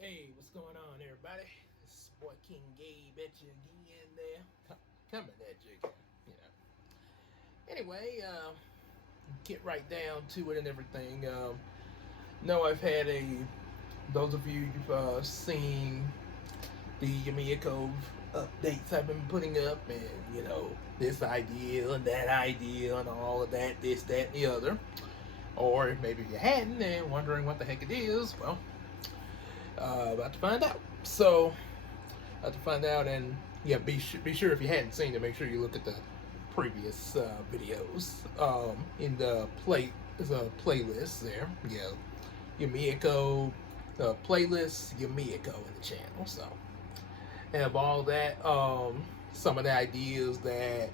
Hey, what's going on, everybody? This is boy King Gabe at you again there. Coming at you again, you know. Anyway, get right down to it and everything. No, I've had those of you who've seen the Yumeko updates I've been putting up, and, this idea and that idea and all of that, this, that, and the other. Or maybe you hadn't and wondering what the heck it is, well, about to find out. So, about to find out, and yeah, be sure if you hadn't seen it, make sure you look at the previous videos in the playlist there. Yeah, Yumeko playlist, Yumeko in the channel. So, have all that, some of the ideas that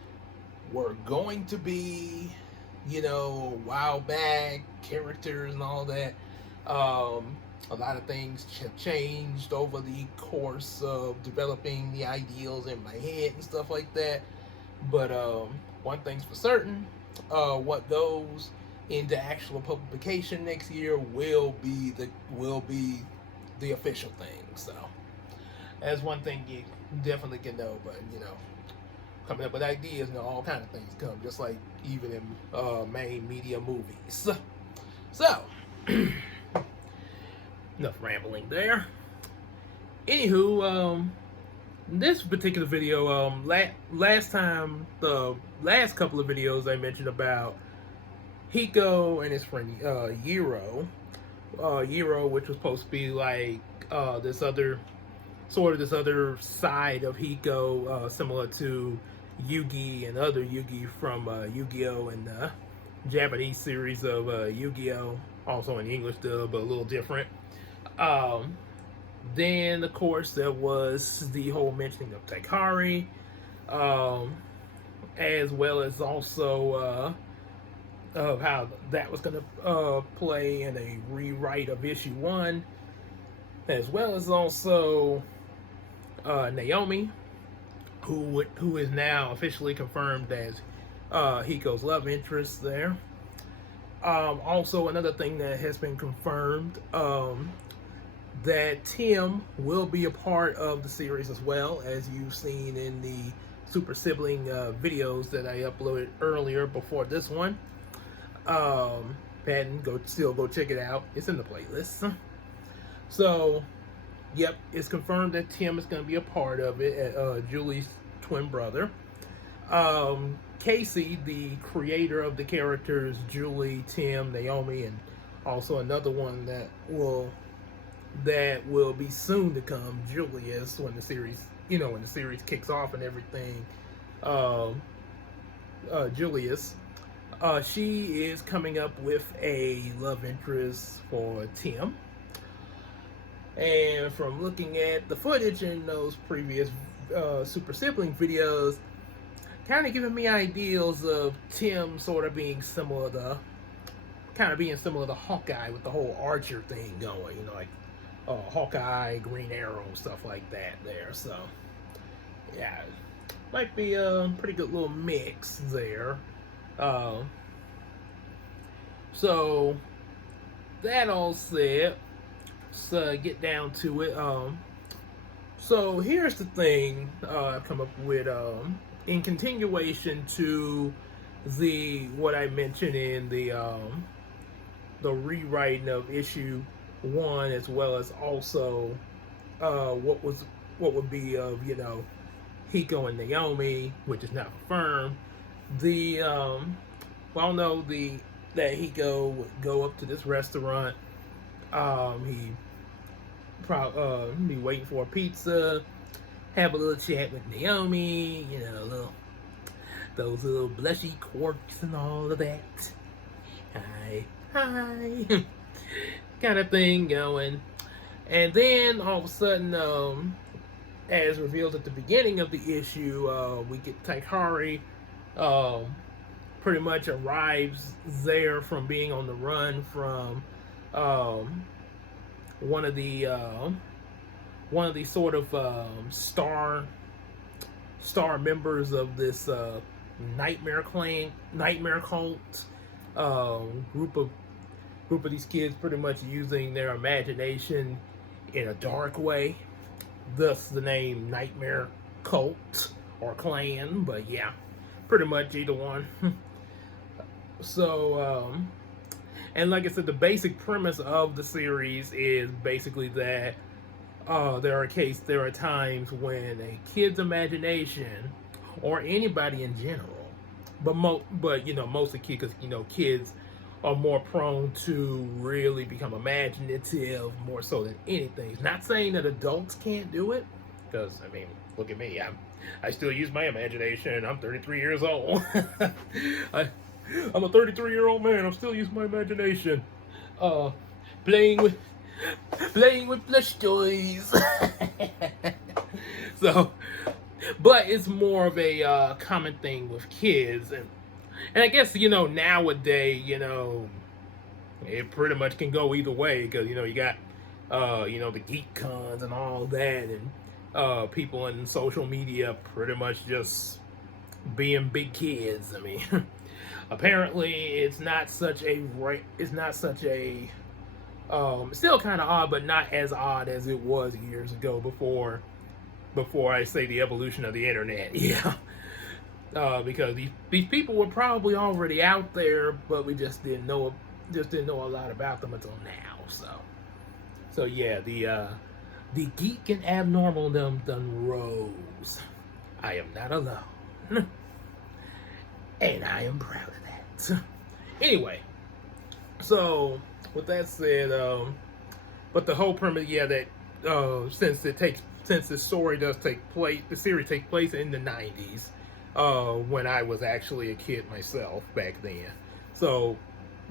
were going to be, a while back, characters and all that. A lot of things have changed over the course of developing the ideals in my head and stuff like that. But one thing's for certain: what goes into actual publication next year will be the official thing. So that's one thing you definitely can know. But coming up with ideas, all kind of things come, just like even in main media movies. So enough rambling there. Anywho, this particular video, last time, the last couple of videos I mentioned about Hiko and his friend Yiro, which was supposed to be like this other side of Hiko, similar to Yugi and other Yugi from Yu-Gi-Oh! And the Japanese series of Yu-Gi-Oh! Also in the English dub, but a little different. Then, of course, there was the whole mentioning of Tikari, as well as also of how that was going to play in a rewrite of issue 1, as well as also Naomi, who is now officially confirmed as Hiko's love interest there. Also, another thing that has been confirmed, that Tim will be a part of the series as well, as you've seen in the Super Sibling videos that I uploaded earlier before this one. Patton, still go check it out. It's in the playlist. So, yep, it's confirmed that Tim is going to be a part of it, Julie's twin brother. Casey, the creator of the characters Julie, Tim, Naomi, and also another one that will be soon to come, Julius, when the series kicks off and everything. Julius, she is coming up with a love interest for Tim. And from looking at the footage in those previous Super Sibling videos, kind of giving me ideals of Tim sort of being similar to Hawkeye, with the whole Archer thing going, like Hawkeye, Green Arrow, stuff like that there. So yeah, might be a pretty good little mix there. So that all said, let's get down to it. So here's the thing I've come up with, in continuation to what I mentioned in the rewriting of issue 1, as well as also what would be of Hiko and Naomi, which is now confirmed. That Hiko would go up to this restaurant. He probably be waiting for a pizza, have a little chat with Naomi, those little blushy quirks and all of that. Hi, kind of thing going. And then all of a sudden, as revealed at the beginning of the issue, we get Tikari pretty much arrives there from being on the run from one of the sort of star members of this nightmare cult, group of these kids, pretty much using their imagination in a dark way. Thus the name Nightmare Cult or Clan, but yeah, pretty much either one. So, and like I said, the basic premise of the series is basically that there are times when a kid's imagination, or anybody in general, but mostly kids, because kids are more prone to really become imaginative more so than anything. It's not saying that adults can't do it, because I mean, look at me. I still use my imagination. I'm 33 years old. I'm a 33-year-old man. I'm still using my imagination. Playing with plush toys. So, but it's more of a common thing with kids, and I guess nowadays it pretty much can go either way, because you got the geek cons and all that, and people in social media pretty much just being big kids. I mean, apparently it's not such a still kind of odd, but not as odd as it was years ago before I say the evolution of the internet. Yeah. Because these people were probably already out there, but we just didn't know a lot about them until now. So yeah, the geek and abnormal done rose. I am not alone, and I am proud of that. Anyway, so with that said, but the whole premise, yeah, that since the story does take place, the series takes place in the 90s, when I was actually a kid myself back then. So,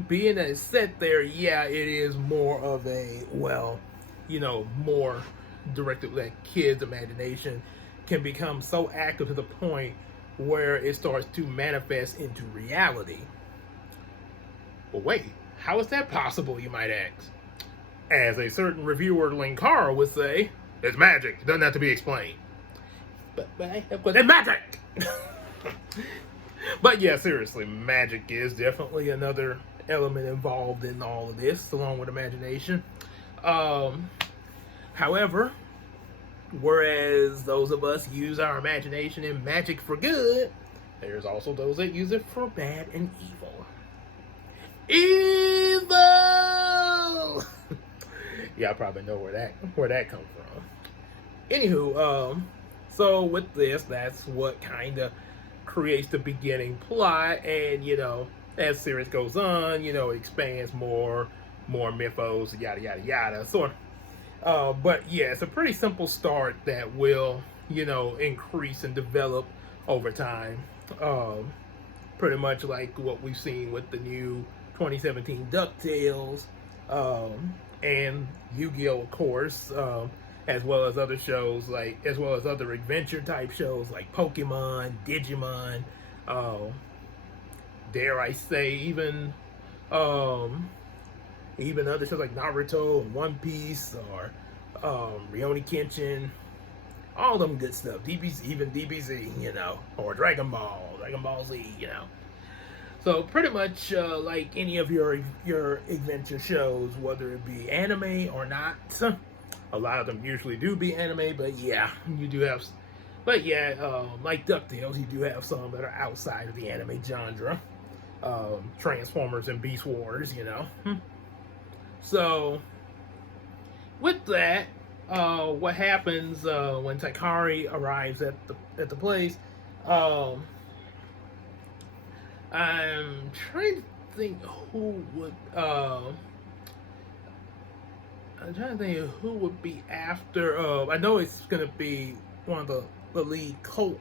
being that it's set there, yeah, it is more of a, more directed that kids' imagination can become so active to the point where it starts to manifest into reality. But wait, how is that possible, you might ask? As a certain reviewer, Linkara, would say, it's magic. It doesn't have to be explained. But it's magic! But yeah, seriously, magic is definitely another element involved in all of this, along with imagination. However, whereas those of us use our imagination and magic for good, there's also those that use it for bad and evil. Evil! Yeah, I probably know where that comes from. Anywho, so with this, that's what kind of creates the beginning plot, and as series goes on, it expands more mythos, yada yada yada, sort of. But yeah, it's a pretty simple start that will increase and develop over time. Pretty much like what we've seen with the new 2017 DuckTales, and Yu-Gi-Oh, of course, as well as other shows, as well as other adventure type shows like Pokemon, Digimon, dare I say even other shows like Naruto and One Piece, or Rurouni Kenshin, all them good stuff. Even DBZ, or Dragon Ball Z, So pretty much like any of your adventure shows, whether it be anime or not. A lot of them usually do be anime, but yeah, you do have. But yeah, like DuckTales, you do have some that are outside of the anime genre. Transformers and Beast Wars, So, with that, what happens when Tikari arrives at the place? I'm trying to think who would. I'm trying to think who would be after. I know it's gonna be one of the lead cult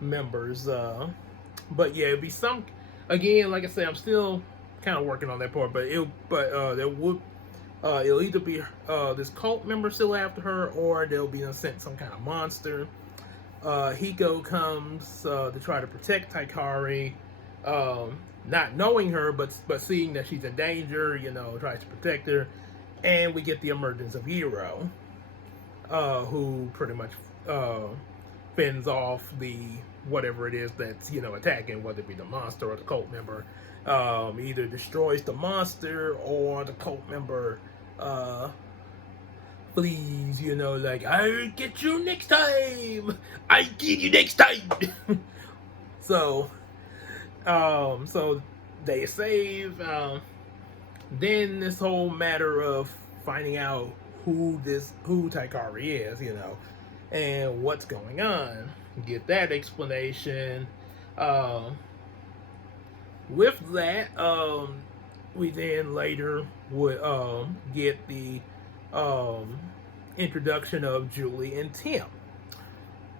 members. But yeah, it'd be some. Again, like I said, I'm still kind of working on that part. But it'll either be this cult member still after her, or they'll be sent some kind of monster. Hiko comes to try to protect Tikari, not knowing her, but seeing that she's in danger. Tries to protect her. And we get the emergence of Hiro, who pretty much fends off the whatever it is that's attacking, whether it be the monster or the cult member. Either destroys the monster, or the cult member please, you know, like, I'll get you next time. I get you next time. So, so they save. Then this whole matter of finding out who Tikari is, you know, and what's going on. Get that explanation. With that, we then later would get the introduction of Juli and Tim,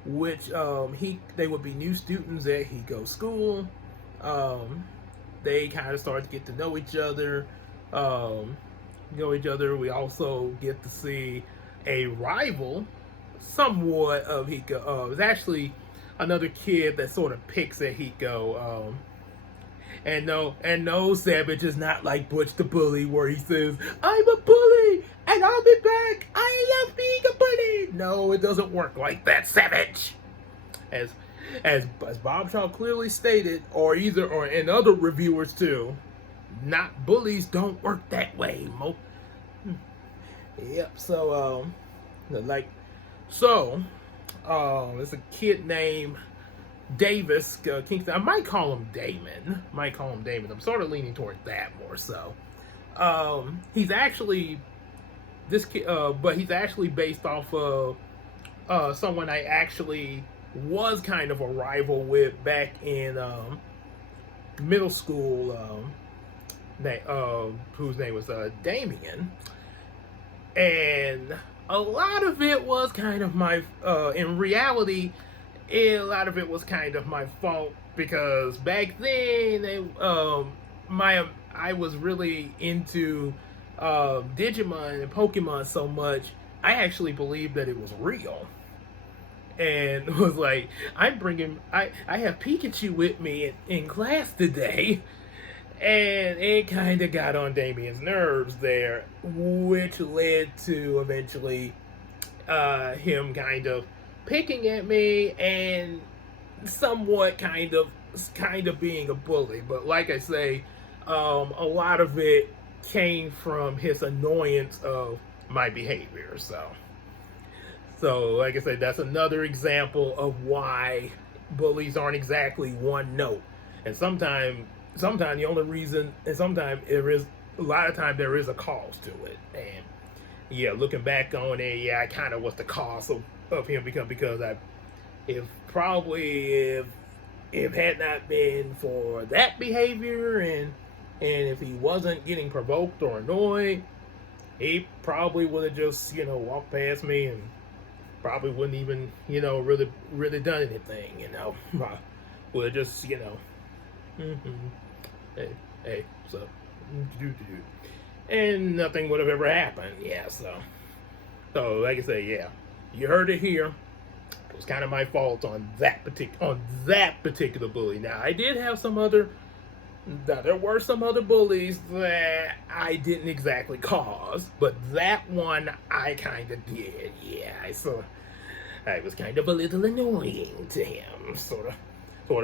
which they would be new students at Hiko school. They kind of start to get to know each other. We also get to see a rival, somewhat, of Hiko. It's actually another kid that sort of picks at Hiko. And no, Savage is not like Butch the Bully, where he says, "I'm a bully and I'll be back. I love being a bully." No, it doesn't work like that, Savage. As Bob Shaw clearly stated, or and other reviewers too, not bullies don't work that way. Yep. So there's a kid named Davis Kingston. I might call him Damon. I'm sort of leaning toward that more so. He's actually but he's actually based off of someone I actually was kind of a rival with back in middle school. Whose name was Damien, and a lot of it was kind of my. In reality, a lot of it was kind of my fault, because back then I was really into Digimon and Pokemon so much, I actually believed that it was real. And was like, I have Pikachu with me in class today. And it kind of got on Damien's nerves there, which led to eventually him kind of picking at me and somewhat kind of being a bully. But like I say, a lot of it came from his annoyance of my behavior. So like I said, that's another example of why bullies aren't exactly one note. And sometimes the only reason, and sometimes a lot of times there is a cause to it. And yeah, looking back on it, yeah, I kind of was the cause of him, because if it had not been for that behavior, and if he wasn't getting provoked or annoyed, he probably would have just, walked past me and probably wouldn't even, really done anything, would have just, hey, so, and nothing would have ever happened. Yeah, so like I say, yeah, you heard it here. It was kind of my fault on that particular bully. Now, I did have there were some other bullies that I didn't exactly cause, but that one I kind of did. Yeah, I was kind of a little annoying to him, sort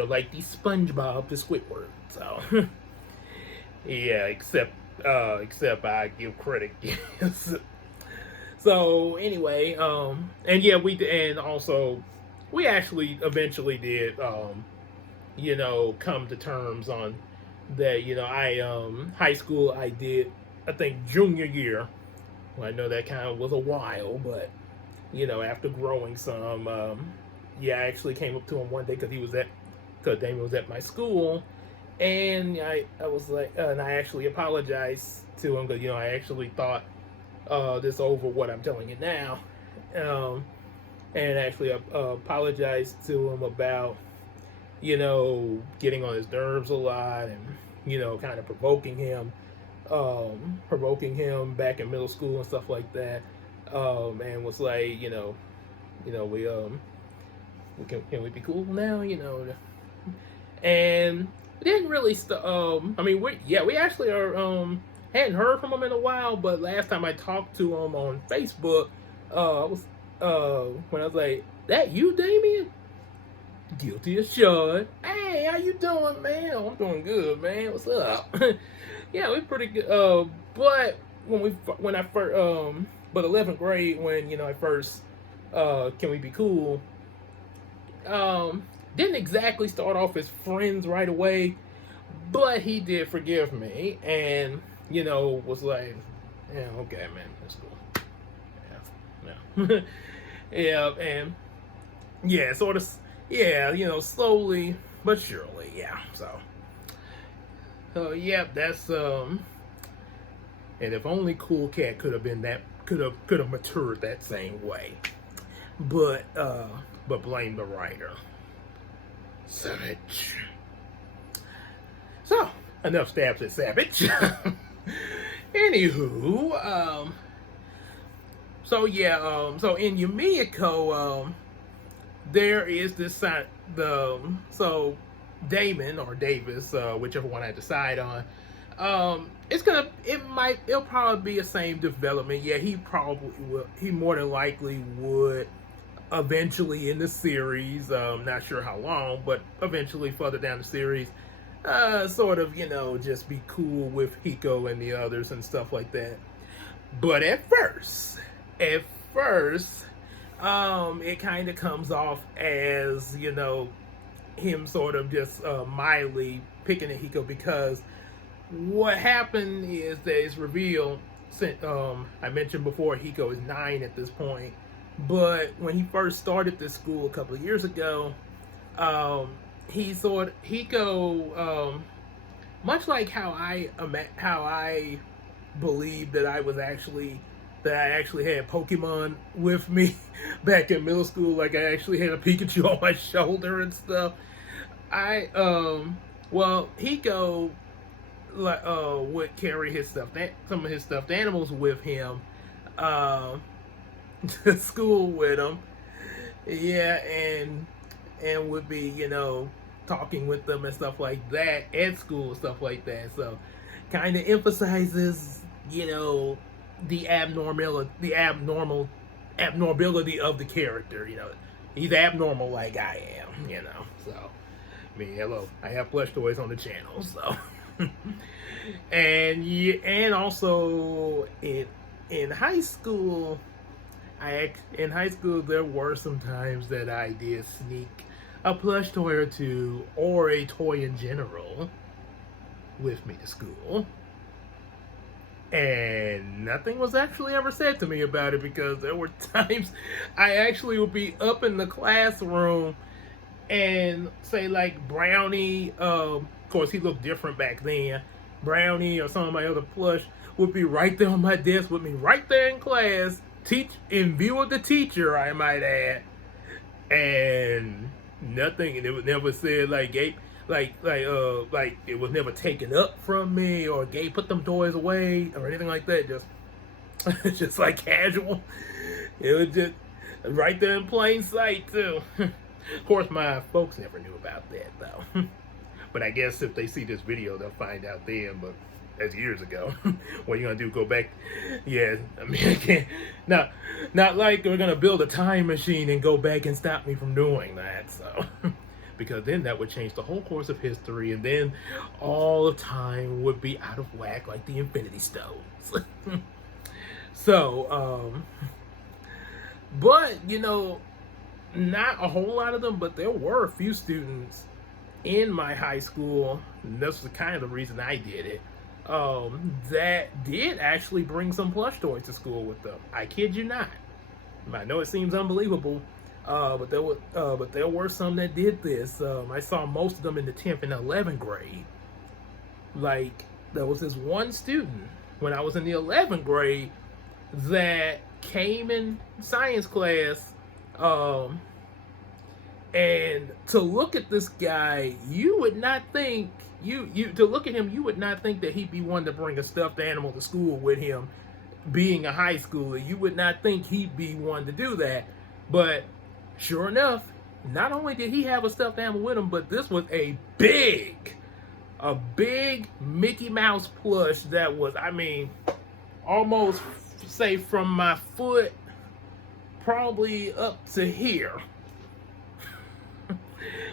of like the SpongeBob to Squidward. So, yeah, except I give credit. So anyway, and yeah, we actually eventually did, come to terms on that. High school, I did, I think, junior year. Well, I know that kind of was a while, but after growing some, I actually came up to him one day because Damien was at my school, and I was like, and I actually apologized to him, because I actually thought this over what I'm telling you now, and actually apologized to him about getting on his nerves a lot, and kind of provoking him back in middle school and stuff like that, and was like, can we be cool now, and we didn't really we actually are hadn't heard from him in a while, but last time I talked to him on Facebook, was when I was like, "That you, Damien?" Guilty as charged. Hey, how you doing, man? I'm doing good, man. What's up? Yeah, we're pretty good. But when I first But 11th grade, when at first, can we be cool? Didn't exactly start off as friends right away, but he did forgive me, and was like, yeah, okay, man, that's cool. Yeah, yeah, and yeah, sort of, yeah, slowly but surely, yeah. So yeah, that's and if only Cool Cat could have been that, could have matured that same way, but blame the writer. Savage. So enough stabs at Savage. Anywho, so yeah, so in Yumeko, there is this side, so Damon or Davis, whichever one I decide on, it'll probably be the same development. Yeah, he more than likely would eventually in the series, not sure how long, but eventually further down the series, sort of, just be cool with Hiko and the others and stuff like that. But at first, it kind of comes off as, him sort of just mildly picking at Hiko, because what happened is that it's revealed, I mentioned before, Hiko is 9 at this point, but when he first started this school a couple of years ago, Hiko, much like how I believed that I actually had Pokemon with me back in middle school, like I actually had a Pikachu on my shoulder and stuff. Hiko would carry some of his stuffed animals with him to school with him. Yeah, and would be, talking with them and stuff like that at school and stuff like that. So kind of emphasizes, the abnormality of the character. He's abnormal like I am. So I mean, hello, I have plush toys on the channel, so and also in high school, there were some times that I did sneak a plush toy or two, or a toy in general, with me to school. And nothing was actually ever said to me about it, because there were times I actually would be up in the classroom and say, like, Brownie, of course he looked different back then, Brownie or some of my other plush would be right there on my desk with me, right there in class, in view of the teacher, I might add, and nothing, and it was never said, like, Gabe, like it was never taken up from me, or Gabe put them toys away, or anything like that. Just like casual. It was just right there in plain sight too. Of course, my folks never knew about that though. But I guess if they see this video, they'll find out then. But that's years ago. What are you gonna do? Go back? Yeah, I mean, I can't. Not like we're gonna build a time machine and go back and stop me from doing that. So, because then that would change the whole course of history, and then all of time would be out of whack, like the Infinity Stones. So, but not a whole lot of them, but there were a few students in my high school, and this was kind of the reason I did it, that did actually bring some plush toys to school with them. I kid you not. I know it seems unbelievable, but there were some that did this. I saw most of them in the 10th and 11th grade. Like, there was this one student when I was in the 11th grade that came in science class, and to look at this guy, you would not think to look at him, you would not think that he'd be one to bring a stuffed animal to school with him. Being a high schooler, you would not think he'd be one to do that. But sure enough, not only did he have a stuffed animal with him, but this was a big Mickey Mouse plush that was, I mean, almost say from my foot probably up to here.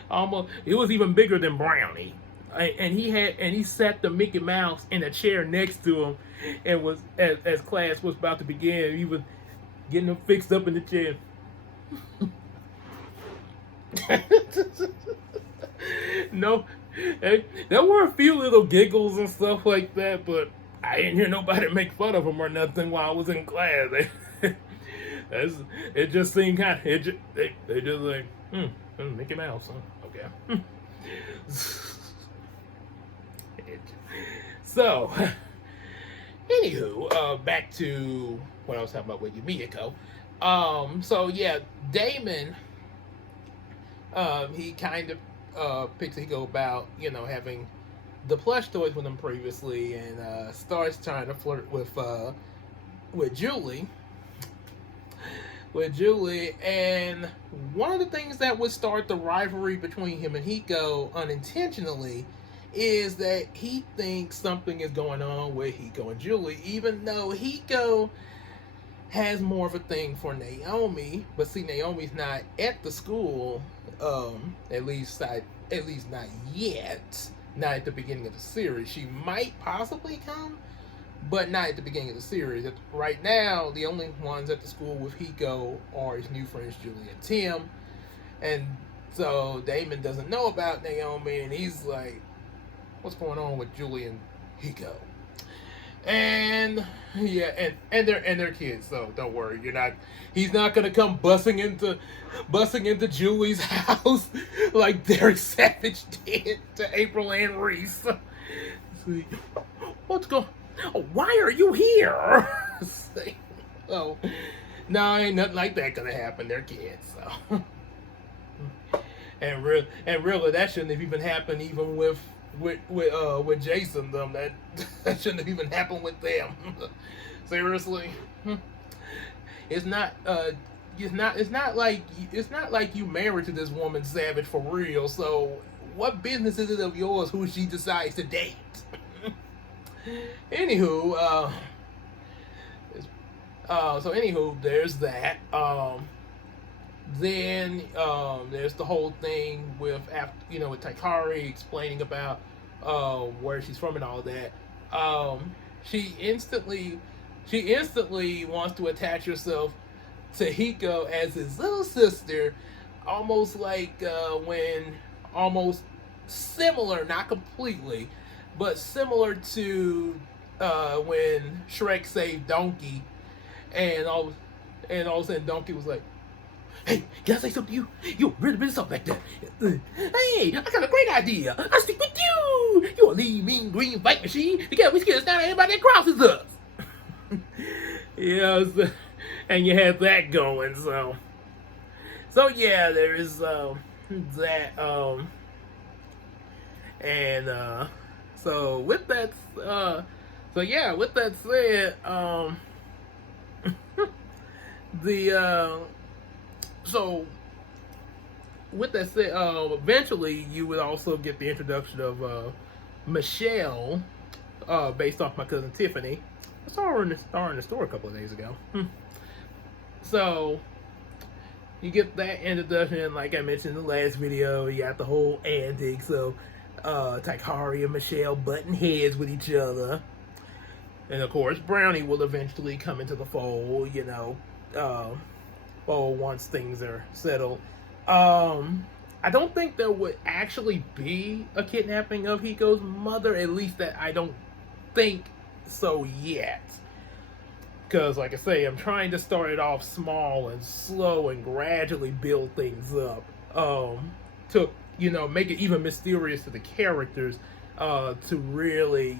Almost, it was even bigger than Brownie. and he sat the Mickey Mouse in a chair next to him, and was as class was about to begin, he was getting him fixed up in the chair. No, there were a few little giggles and stuff like that, but I didn't hear nobody make fun of him or nothing while I was in class. It just seemed kind of they just like Mickey Mouse, huh? Okay. So, anywho, back to what I was talking about with Yumeko. So yeah, Damon, he kind of picks Hiko about, having the plush toys with him previously, and starts trying to flirt with Juli. And one of the things that would start the rivalry between him and Hiko unintentionally is that he thinks something is going on with Hiko and Juli, even though Hiko has more of a thing for Naomi. But see, Naomi's not at the school, at least not yet. Not at the beginning of the series. She might possibly come, but not at the beginning of the series. Right now, the only ones at the school with Hiko are his new friends, Juli and Tim. And so Damon doesn't know about Naomi, and he's like, what's going on with Juli and Hiko? And yeah, and they're kids, so don't worry. He's not gonna come busting into Julie's house like Derek Savage did to April Ann Reese. See, what's going? Oh, why are you here? Oh, no, ain't nothing like that gonna happen. They're kids, so. And really, that shouldn't have even happened, even with Jason. Them that shouldn't have even happened with them. Seriously, it's not like you married to this woman, Savage, for real. So what business is it of yours who she decides to date? Anywho, there's that. Then there's the whole thing with with Tikari explaining about where she's from and all that. She instantly wants to attach herself to Hiko as his little sister, almost like almost similar, not completely, but similar to when Shrek saved Donkey, and all of a sudden Donkey was like, "Hey, can I say something to you? You really been something back there. Hey, I got a great idea. I'll stick with you. You a lean, mean, green fight machine. Together we scare down anybody that crosses us." Yeah, and you had that going, so yeah, there is that, and so with that, with that said, so with that said, eventually you would also get the introduction of Michelle, based off My Cousin Tiffany. I saw her in the store a couple of days ago. So you get that introduction, like I mentioned in the last video. You got the whole antics of Tikari and Michelle butting heads with each other, and of course Brownie will eventually come into the fold. Once things are settled. I don't think there would actually be a kidnapping of Hiko's mother, at least that I don't think so yet. Because, like I say, I'm trying to start it off small and slow and gradually build things up. To, make it even mysterious to the characters, to really,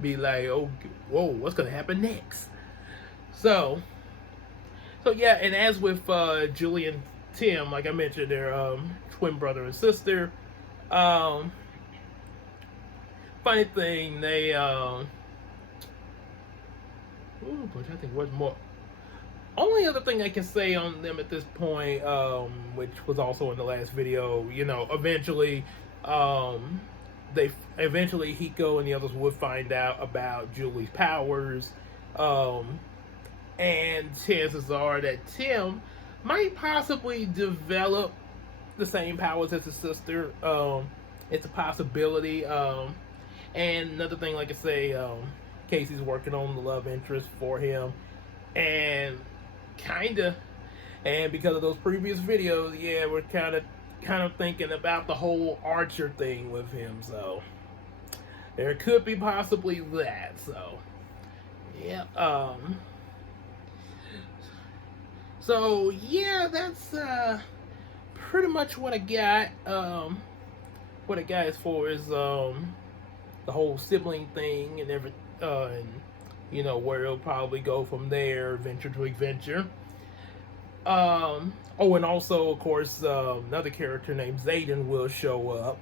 be like, oh, whoa, what's going to happen next? So yeah, and as with Juli and Tim, like I mentioned, they're twin brother and sister. Funny thing, they but I think what's more. Only other thing I can say on them at this point, which was also in the last video, eventually Hiko and the others would find out about Julie's powers. And chances are that Tim might possibly develop the same powers as his sister. it's a possibility. And another thing, like I say, Casey's working on the love interest for him, and kind of, and because of those previous videos, yeah, we're kind of thinking about the whole Archer thing with him. So there could be possibly that. So yeah. So yeah, that's pretty much what I got. What I got as far as the whole sibling thing and everything, and you know where it'll probably go from there, venture to adventure. Oh, and also of course another character named Zayden will show up,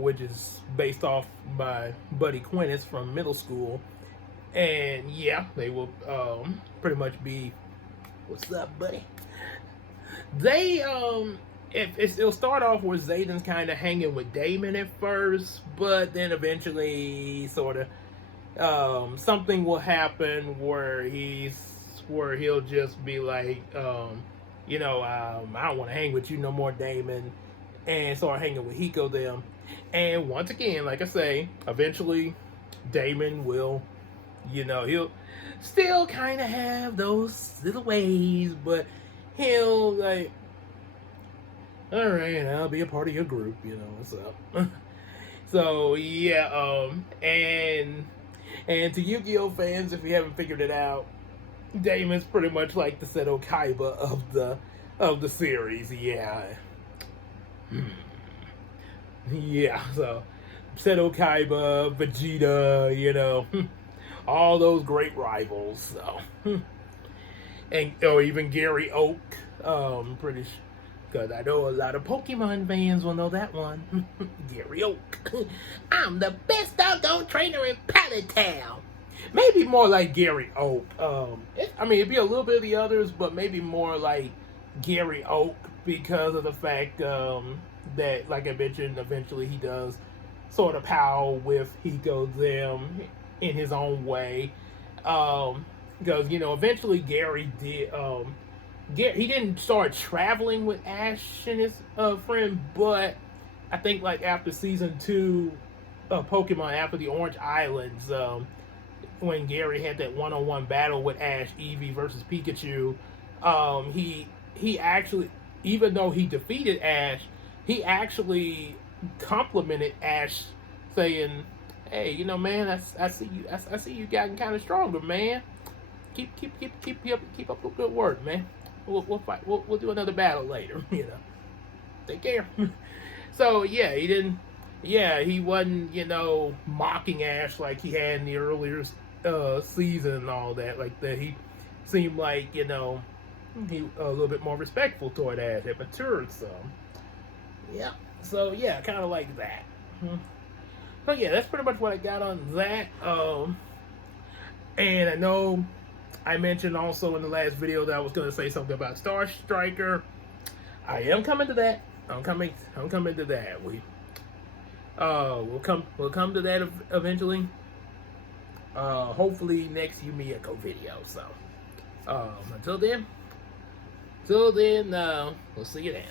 which is based off my buddy Quintus from middle school, and yeah, they will pretty much be. What's up, buddy? They it'll start off with Zayden's kind of hanging with Damon at first, but then eventually sort of something will happen where he'll just be like, I don't want to hang with you no more, Damon, and start hanging with Hiko them. And once again, like I say, eventually Damon will, he'll still kind of have those little ways, but he'll like, all right, I'll be a part of your group, what's up. So yeah, and to Yu-Gi-Oh fans, if you haven't figured it out, Damon's pretty much like the Seto Kaiba of the series. Yeah. Yeah, so Seto Kaiba, Vegeta, all those great rivals. So, and even Gary Oak. Pretty sure, because I know a lot of Pokemon fans will know that one. Gary Oak. I'm the best doggone trainer in Pallet Town. Maybe more like Gary Oak. It'd be a little bit of the others, but maybe more like Gary Oak because of the fact that, like I mentioned, eventually he does sort of pal with Hiko them in his own way. Because, eventually Gary did... he didn't start traveling with Ash and his friend, but I think like after season 2 of Pokemon, after the Orange Islands, when Gary had that one-on-one battle with Ash, Eevee versus Pikachu, he actually, even though he defeated Ash, he actually complimented Ash, saying, "Hey, man, I see you gotten kind of stronger, man. Keep up the good work, man. We'll fight. We'll do another battle later. Take care." So yeah, he didn't. Yeah, he wasn't, mocking Ash like he had in the earlier season and all that. Like that, he seemed like he a little bit more respectful toward Ash. Had matured some. Yeah. So yeah, kind of like that. So yeah, that's pretty much what I got on that. And I know I mentioned also in the last video that I was going to say something about Star Striker. I am coming to that. I'm coming to that. We'll come to that eventually. Hopefully next Yumeko video. So until then, we'll see you then.